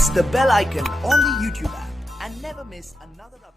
press the bell icon on the YouTube app and never miss another update.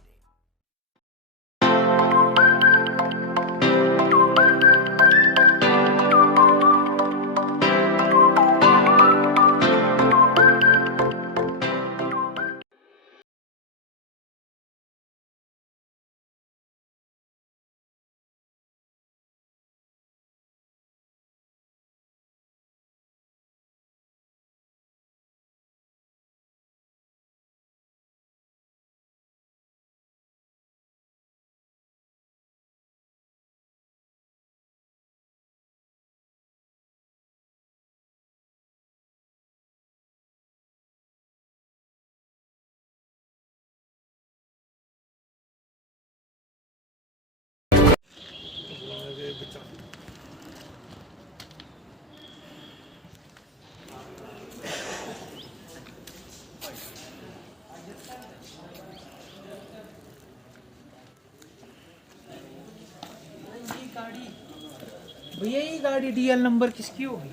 भैया ये गाड़ी DL number किसकी होगी?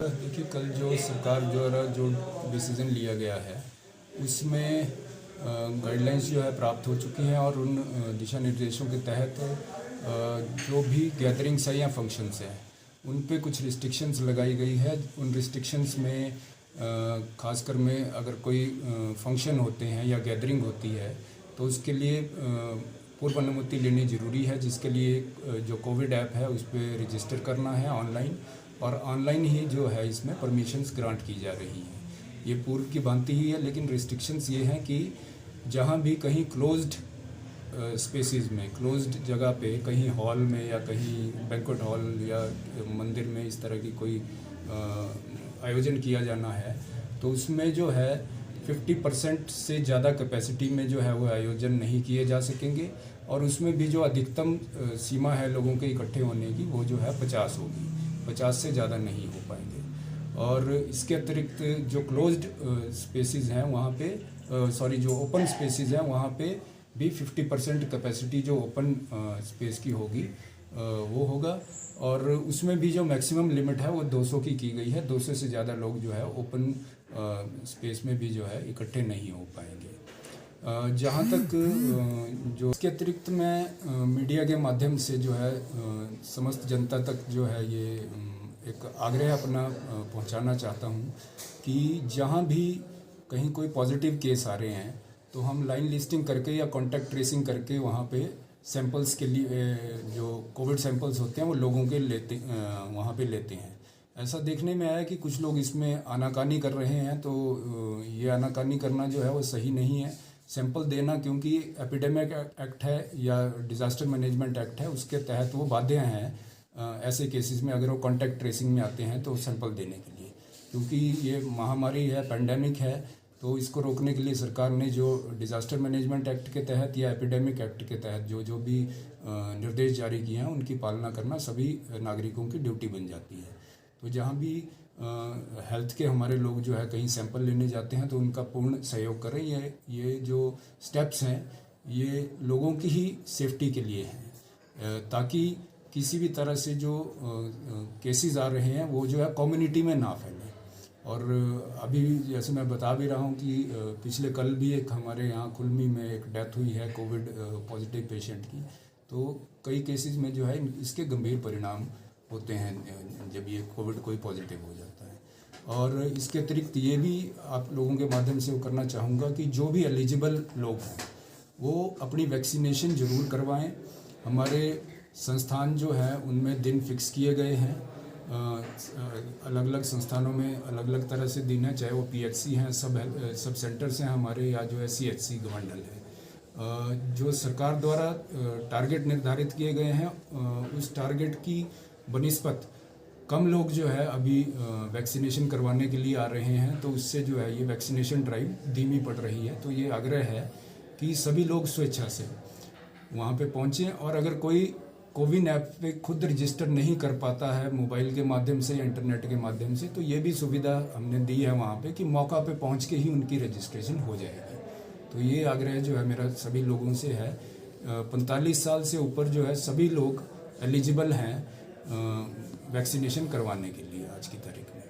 देखिए, कल जो सरकार द्वारा जो डिसीज़न लिया गया है उसमें गाइडलाइंस जो है प्राप्त हो चुकी हैं और उन दिशा निर्देशों के तहत जो भी गैदरिंग्स है या फंक्शंस हैं उन पे कुछ रिस्ट्रिक्शंस लगाई गई है। उन रिस्ट्रिक्शंस में ख़ासकर में अगर कोई फंक्शन होते हैं या गैदरिंग होती है तो उसके लिए पूर्व अनुमति लेनी ज़रूरी है, जिसके लिए जो कोविड ऐप है उस पर रजिस्टर करना है ऑनलाइन, और ऑनलाइन ही जो है इसमें परमिशंस ग्रांट की जा रही हैं। ये पूर्व की भांति ही है, लेकिन रिस्ट्रिक्शंस ये हैं कि जहाँ भी कहीं क्लोज्ड स्पेसेस में, क्लोज्ड जगह पे, कहीं हॉल में या कहीं बैंक्वेट हॉल या मंदिर में इस तरह की कोई आयोजन किया जाना है तो उसमें जो है 50% से ज़्यादा कैपेसिटी में जो है वो आयोजन नहीं किए जा सकेंगे, और उसमें भी जो अधिकतम सीमा है लोगों के इकट्ठे होने की वो जो है 50 होगी, 50 से ज़्यादा नहीं हो पाएंगे। और इसके अतिरिक्त जो क्लोज्ड स्पेसेस हैं वहाँ पे जो ओपन स्पेसेस हैं वहाँ पे भी 50% कैपेसिटी जो ओपन स्पेस की होगी वो होगा, और उसमें भी जो मैक्सिमम लिमिट है वो 200 की गई है। 200 से ज़्यादा लोग जो है ओपन स्पेस में भी जो है इकट्ठे नहीं हो पाएंगे। जहाँ तक जो इसके अतिरिक्त मैं मीडिया के माध्यम से जो है समस्त जनता तक जो है ये एक आग्रह अपना पहुँचाना चाहता हूँ कि जहाँ भी कहीं कोई पॉजिटिव केस आ रहे हैं तो हम लाइन लिस्टिंग करके या कॉन्टैक्ट ट्रेसिंग करके वहाँ पे सैंपल्स के लिए जो कोविड सैंपल्स होते हैं वो लोगों के वहाँ पे लेते हैं। ऐसा देखने में आया कि कुछ लोग इसमें आनाकानी कर रहे हैं, तो ये आनाकानी करना जो है वो सही नहीं है। सैंपल देना, क्योंकि एपिडेमिक एक्ट है या डिज़ास्टर मैनेजमेंट एक्ट है, उसके तहत वो बाध्य हैं ऐसे केसेस में, अगर वो कॉन्टैक्ट ट्रेसिंग में आते हैं तो सैंपल देने के लिए, क्योंकि ये महामारी है, पैंडेमिक है, तो इसको रोकने के लिए सरकार ने जो डिज़ास्टर मैनेजमेंट एक्ट के तहत या एपिडेमिक एक्ट के तहत जो भी निर्देश जारी किए हैं उनकी पालना करना सभी नागरिकों की ड्यूटी बन जाती है। तो जहाँ भी हेल्थ के हमारे लोग जो है कहीं सैंपल लेने जाते हैं तो उनका पूर्ण सहयोग करें। ये जो स्टेप्स हैं ये लोगों की ही सेफ्टी के लिए हैं, ताकि किसी भी तरह से जो केसेस आ रहे हैं वो जो है कम्युनिटी में ना फैले। और अभी जैसे मैं बता भी रहा हूँ कि पिछले कल भी एक हमारे यहाँ कुल्मी में एक डेथ हुई है कोविड पॉजिटिव पेशेंट की। तो कई केसेस में जो है इसके गंभीर परिणाम होते हैं जब ये कोविड कोई पॉजिटिव हो जाता है। और इसके अतिरिक्त ये भी आप लोगों के माध्यम से वो करना चाहूँगा कि जो भी एलिजिबल लोग हैं वो अपनी वैक्सीनेशन ज़रूर करवाएं। हमारे संस्थान जो है उनमें दिन फिक्स किए गए हैं, अलग अलग संस्थानों में अलग अलग तरह से दिन है, चाहे वो पीएचसी हैं, सब सेंटर्स हैं हमारे, या जो है सीएचसी गवर्नमेंट है। जो सरकार द्वारा टारगेट निर्धारित किए गए हैं उस टारगेट की बनिस्बत कम लोग जो है अभी वैक्सीनेशन करवाने के लिए आ रहे हैं, तो उससे जो है ये वैक्सीनेशन ड्राइव धीमी पड़ रही है। तो ये आग्रह है कि सभी लोग स्वेच्छा से वहाँ पे पहुँचें, और अगर कोई कोविन ऐप पे खुद रजिस्टर नहीं कर पाता है मोबाइल के माध्यम से या इंटरनेट के माध्यम से, तो ये भी सुविधा हमने दी है वहाँ पे कि मौका पे पहुँच के ही उनकी रजिस्ट्रेशन हो जाएगी। तो ये आग्रह जो है मेरा सभी लोगों से है। 45 साल से ऊपर जो है सभी लोग एलिजिबल हैं वैक्सीनेशन करवाने के लिए आज की तारीख में।